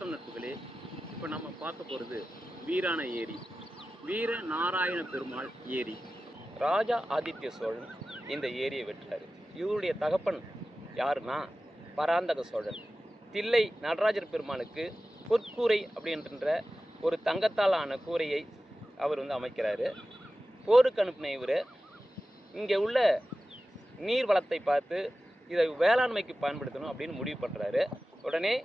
வணக்கம் நட்புகளே. இப்போ நம்ம பார்க்க போகிறது வீரான ஏரி. வீர நாராயண பெருமாள் ஏரி. ராஜா ஆதித்ய சோழன் இந்த ஏரியை வெட்டுறாரு. இவருடைய தகப்பன் யாருன்னா பராந்தக சோழன். தில்லை நடராஜர் பெருமாளுக்கு பொற்கூரை அப்படின்ற ஒரு தங்கத்தால் ஆன கூரையை அவர் வந்து அமைக்கிறாரு. போருக்கு அனுப்பின இவர் இங்கே உள்ள நீர் வளத்தை பார்த்து இதை வேளாண்மைக்கு பயன்படுத்தணும் அப்படின்னு முடிவு பண்ணுறாரு உடனே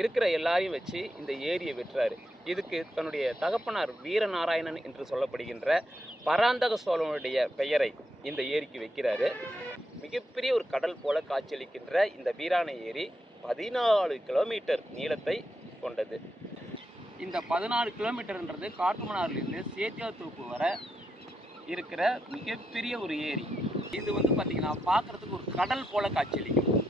இருக்கிற எல்லாரையும் வச்சு இந்த ஏரியை வெட்டுறாரு. இதுக்கு தன்னுடைய தகப்பனார் வீரநாராயணன் என்று சொல்லப்படுகின்ற பராந்தக சோழனுடைய பெயரை இந்த ஏரிக்கு வைக்கிறாரு. மிகப்பெரிய ஒரு கடல் போல காட்சியளிக்கின்ற இந்த வீரான ஏரி பதினாலு கிலோமீட்டர் நீளத்தை கொண்டது. இந்த பதினாலு கிலோமீட்டர்ன்றது காட்டுமன்னார்லேருந்து சேத்தியாத்தோப்பு வர இருக்கிற மிகப்பெரிய ஒரு ஏரி. இது வந்து பார்த்தீங்கன்னா பார்க்கறதுக்கு ஒரு கடல் போல காட்சியளிக்கும்.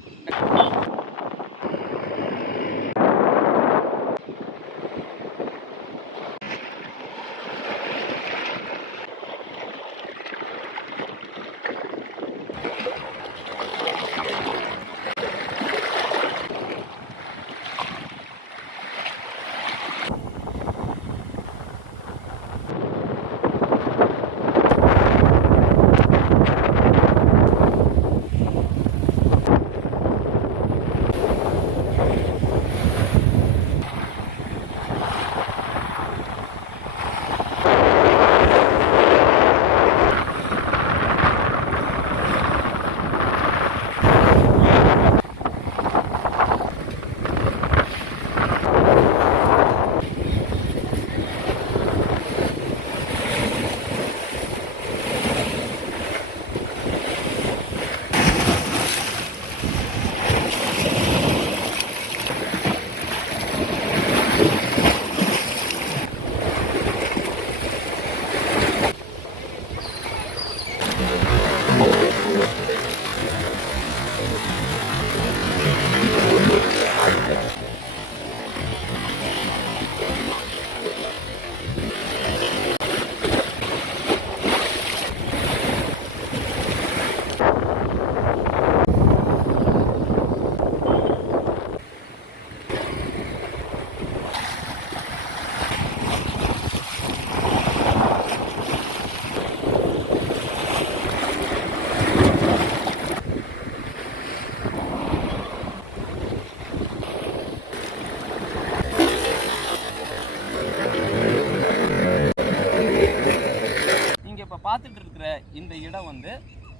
பார்த்துட்டு இருக்கிற இந்த இடம் வந்து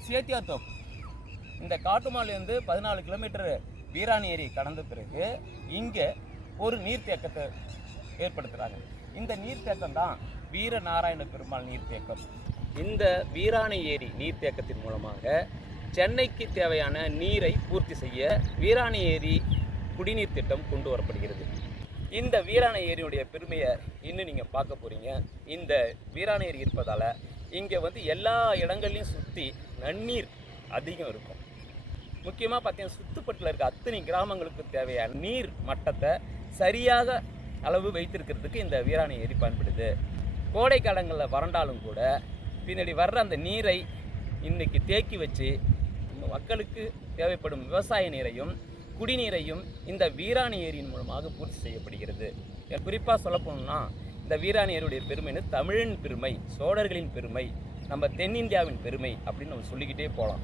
சேத்தியாத்தோப்பு இந்த காட்டுமாலேருந்து பதினாலு கிலோமீட்டர் வீராணி ஏரி கடந்த பிறகு இங்கே ஒரு நீர்த்தேக்கத்தை ஏற்படுத்துகிறாங்க இந்த நீர்த்தேக்கம் தான் வீரநாராயண பெருமாள் நீர்த்தேக்கம். இந்த வீராணி ஏரி நீர்த்தேக்கத்தின் மூலமாக சென்னைக்கு தேவையான நீரை பூர்த்தி செய்ய வீராணி ஏரி குடிநீர் திட்டம் கொண்டு வரப்படுகிறது. இந்த வீராண ஏரியுடைய பெருமையை இன்னும் நீங்கள் பார்க்க போகிறீங்க இந்த வீராண ஏரி இருப்பதால் இங்கே வந்து எல்லா இடங்கள்லையும் சுற்றி நன்னீர் அதிகம் இருக்கும். முக்கியமாக பார்த்தீங்கன்னா சுத்துப்பட்டில் இருக்க அத்தனை கிராமங்களுக்கு தேவையான நீர் மட்டத்தை சரியாக அளவு வைத்திருக்கிறதுக்கு இந்த வீராணி ஏரி பயன்படுது. கோடை காலங்களில் வறண்டாலும் கூட பின்னாடி வர்ற அந்த நீரை இன்றைக்கி தேக்கி வச்சு மக்களுக்கு தேவைப்படும் விவசாய நீரையும் குடிநீரையும் இந்த வீராணி ஏரியின் மூலமாக பூர்த்தி செய்யப்படுகிறது. குறிப்பாக சொல்ல போனோம்னா இந்த வீராணியருடைய ஏரியுடைய பெருமைன்னு தமிழின் பெருமை சோழர்களின் பெருமை நம்ம தென்னிந்தியாவின் பெருமை அப்படின்னு நம்ம சொல்லிக்கிட்டே போகலாம்